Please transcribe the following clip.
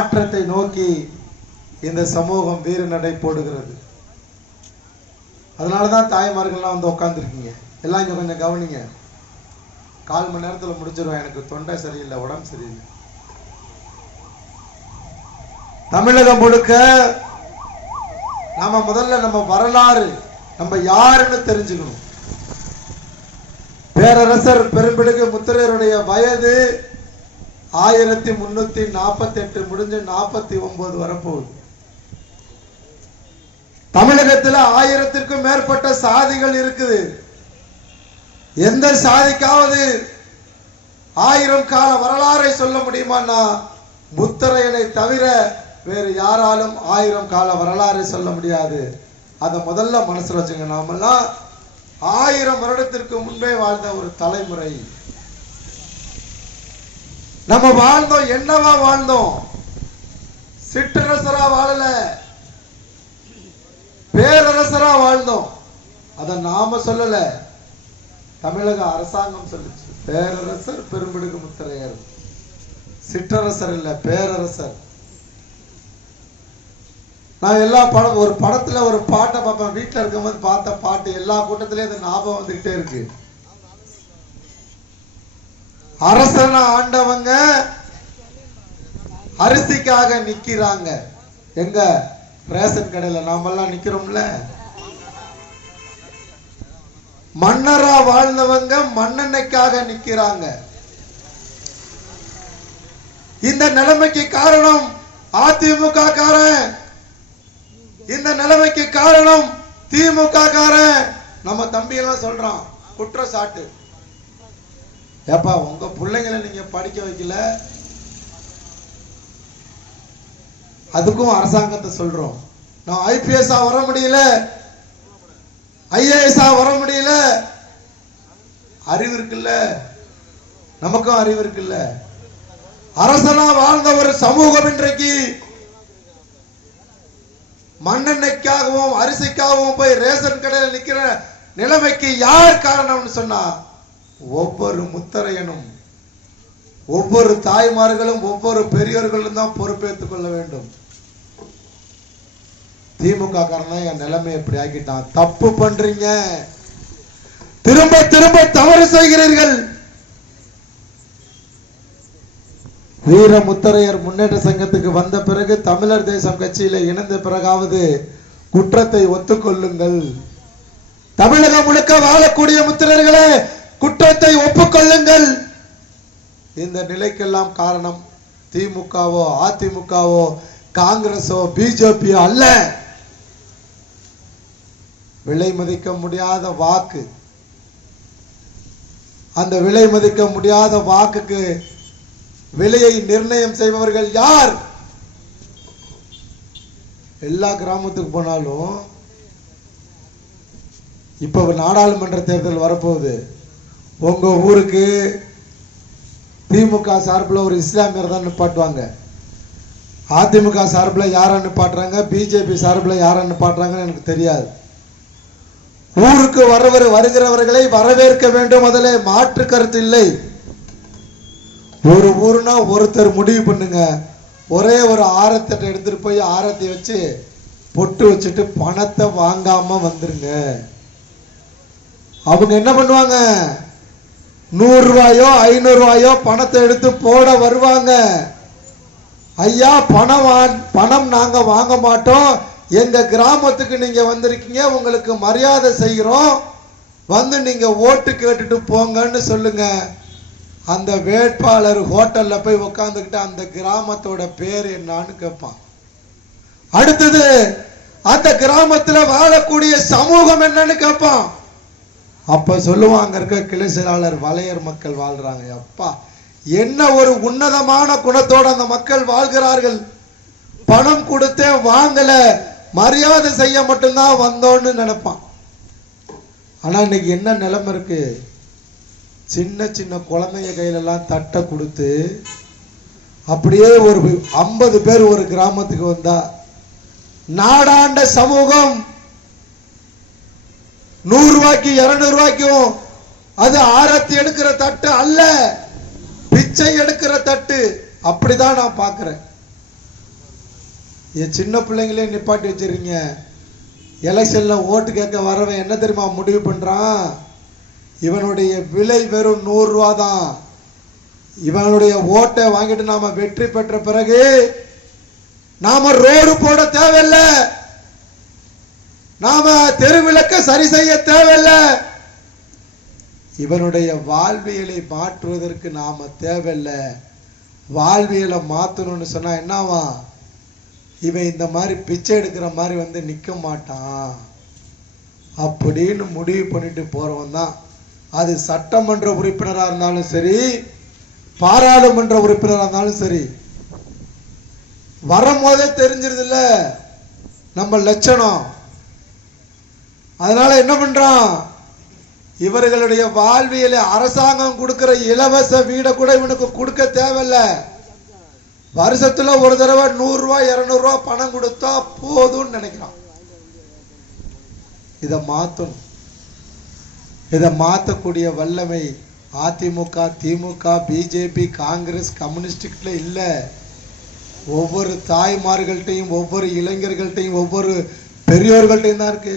மாற்றத்தை நோக்கி இந்த சமூகம் வீர நடை போடுகிறது. அதனாலதான் தாய்மார்கள்லாம் வந்து உட்காந்துருக்கீங்க. எல்லாம் இங்க கொஞ்சம் கவனிங்க. 4 மணி நேரத்துல முடிச்சிருவேன். எனக்கு தொண்டை சரியில்லை, உடம்பு சரியில்லை. தமிழகம் முழுக்க நாம முதல்ல நம்ம வரலாறு, நம்ம யாருன்னு தெரிஞ்சுக்கணும். பேரரசர் பெரும்பிடுகு முத்தரையருடைய வயது 1348 முடிஞ்சு 49 வரப்போகுது. தமிழகத்தில் 1000த்திற்கும் மேற்பட்ட சாதிகள் இருக்குது. எந்த சாதிக்காவது 1000 கால வரலாறை சொல்ல முடியுமான்னா முத்தரையனை தவிர வேறு யாராலும் 1000 கால வரலாறை சொல்ல முடியாது. அதை முதல்ல மனசுல வச்சுங்க. நாமெல்லாம் 1000 வருடத்திற்கு முன்பே வாழ்ந்த ஒரு தலைமுறை. நம்ம வாழ்ந்தோம், என்னவா வாழ்ந்தோம்? சிற்றரசரா வாழல, பேரரசரா வாழ்ந்தோம். அத நாம சொல்லல, தமிழக அரசாங்கம் சொல்லுச்சு. பேரரசர் பெரும்பிடுகு முத்தரையர், சிற்றரசர் இல்ல, பேரரசர். நான் எல்லா படம், ஒரு படத்துல ஒரு பாட்டை பார்ப்பேன். வீட்டுல இருக்கும்போது பார்த்த பாட்டு எல்லா கூட்டத்திலயும் இந்த ஞாபகம் வந்துகிட்டே இருக்கு. அரசனை ஆண்டவங்க அரிசிக்காக நிக்கிறாங்க. எங்க ரேஷன் கடையில நாமெல்லாம் நிக்கிறோம்ல. மன்னரா வாழ்ந்தவங்க மண்ணெண்ணைக்காக நிக்கிறாங்க. இந்த நிலைமைக்கு காரணம் அதிமுக காரன். இந்த நிலைமைக்கு காரணம் திமுக காரன். நம்ம தம்பி எல்லாம் சொல்றான், குற்றச்சாட்டு. ஏப்பா, உங்க பிள்ளைங்களை நீங்க படிக்க வைக்கல, அதுக்கும் அரசாங்கத்தை சொல்றோம். நான் ஐபிஎஸ் வர முடியல, ஐஏஎஸ் வர முடியல. அறிவு இருக்குல்ல, நமக்கும் அறிவு இருக்குல்ல. அரசனா வாழ்ந்த ஒரு சமூகம் இன்றைக்கு மண்ணெண்ணைக்காகவும் அரிசிக்காகவும் போய் ரேஷன் கடையில் நிக்கிற நிலைமைக்கு யார் காரணம்னு சொன்னா ஒவ்வொரு முத்தரையனும், ஒவ்வொரு தாய்மார்களும், ஒவ்வொரு பெரியோர்களும் தான் பொறுப்பேற்றுக் கொள்ள வேண்டும். திமுக காரணம் என் நிலைமை எப்படி ஆக்கிட்டான். தப்பு பண்றீங்க, திரும்ப திரும்ப தவறு செய்கிறீர்கள். வீர முத்தரையர் முன்னேற்ற சங்கத்துக்கு வந்த பிறகு, தமிழர் தேசம் கட்சியில இணைந்த பிறகாவது குற்றத்தை ஒத்துக்கொள்ளுங்கள். தமிழகம் முழுக்க வாழக்கூடிய முத்தரையர்களே, குற்றத்தை ஒப்புக்கொள்ளுங்கள். இந்த நிலைக்கெல்லாம் காரணம் திமுகவோ அதிமுகவோ காங்கிரஸோ பிஜேபியோ அல்ல. விலை மதிக்க முடியாத வாக்கு. அந்த விலை மதிக்க முடியாத வாக்குக்கு விலையை நிர்ணயம் செய்பவர்கள் யார்? எல்லா கிராமத்துக்கு போனாலும், இப்ப நாடாளுமன்ற தேர்தல் வரப்போகுது. உங்க ஊருக்கு திமுக சார்பில் ஒரு இஸ்லாமியர் தான் நிப்பாட்டுவாங்க. அதிமுக சார்பில் யாரை நிப்பாட்டுறாங்க, பிஜேபி சார்பில் யாரை நிப்பாட்டுறாங்கன்னு எனக்கு தெரியாது. ஊருக்கு வருகிறவர்களை வரவேற்க வேண்டும், அதிலே மாற்று கருத்து இல்லை. ஒரு ஊருனா ஒருத்தர் முடிவு பண்ணுங்க. ஒரே ஒரு ஆரத்தட்டை எடுத்துட்டு போய் ஆரத்தி வச்சு பொட்டு வச்சுட்டு பணத்தை வாங்காம வந்துருங்க. அவங்க என்ன பண்ணுவாங்க? 100 ரூபாயோ 500 ரூபாயோ பணத்தை எடுத்து போட வருவாங்க. ஐயா, பணம் நாங்க வாங்க மாட்டோம், எங்க கிராமத்துக்கு நீங்க வந்திருக்கீங்க, உங்களுக்கு மரியாதை செய்கிறோம், வந்து நீங்க ஓட்டு கேட்டுட்டு போங்கன்னு சொல்லுங்க. அந்த வேட்பாளர் ஹோட்டல்ல போய் உட்கார்ந்துக்கிட்டு அந்த கிராமத்தோட பேர் என்னன்னு கேட்பான். அடுத்தது அந்த கிராமத்துல வாழக்கூடிய சமூகம் என்னன்னு கேட்பான். அப்ப சொல்லுவாங்க, இருக்க கிளை செயலாளர் வலையர் மக்கள் வாழ்றாங்க. அப்பா, என்ன ஒரு உன்னதமான குணத்தோட அந்த மக்கள் வாழ்கிறார்கள். பணம் கொடுத்தே வாங்கல, மரியாதை செய்ய மட்டும்தான் வந்தோன்னு நினைப்பான். ஆனா இன்னைக்கு என்ன நிலைமை இருக்கு? சின்ன சின்ன குழந்தைங்க கையிலெல்லாம் தட்டை கொடுத்து அப்படியே ஒரு 50 பேர் ஒரு கிராமத்துக்கு வந்தா நாடாண்ட சமூகம் 100 ரூபாய்க்கு 200 ரூபாய்க்கும் அது ஆரத்தி எடுக்கிற தட்டு அல்ல, பிச்சை எடுக்கிற தட்டு. அப்படிதான் நான் பார்க்கிறேன். என் சின்ன பிள்ளைங்களே நிப்பாட்டி வச்சிருக்கீங்க. எலெக்ஷன்ல ஓட்டு கேட்க வரவன் என்ன தெரியுமா முடிவு பண்றான்? இவனுடைய விலை வெறும் 100 ரூபா தான். இவனுடைய ஓட்டை வாங்கிட்டு நாம வெற்றி பெற்ற பிறகு நாம ரோடு போட தேவையில்லை, நாம தெருவிளக்க சரி செய்ய தேவையில்லை, இவனுடைய வாழ்வியலை மாற்றுவதற்கு நாம தேவையில்லை. வாழ்வியலை மாத்தணும்னு சொன்னா என்னவா? இவன் இந்த மாதிரி பிச்சை எடுக்கிற மாதிரி வந்து நிக்க மாட்டான் அப்படின்னு முடிவு பண்ணிட்டு போறவன் தான். அது சட்டமன்ற உறுப்பினராக இருந்தாலும் சரி, பாராளுமன்ற உறுப்பினராக இருந்தாலும் சரி, வரும்போதே தெரிஞ்சிருது இல்ல நம்ம லட்சணம். அதனால என்ன பண்றான்? இவர்களுடைய வாழ்வியலை அரசாங்கம் கொடுக்கிற இலவச வீடை கூட இவனுக்கு கொடுக்க தேவையில்லை. வருஷத்துல ஒரு தடவை 100 ரூபாய் 200 ரூபாய் பணம் கொடுத்தா போதும்னு நினைக்கிறான். இதை மாத்தணும். இதை மாத்தக்கூடிய வல்லமை அதிமுக, திமுக, பிஜேபி, காங்கிரஸ், கம்யூனிஸ்டுல இல்ல. ஒவ்வொரு தாய்மார்கள்ட்டையும், ஒவ்வொரு இளைஞர்கள்ட்டையும், ஒவ்வொரு பெரியோர்கள்ட்டையும் தான் இருக்கு.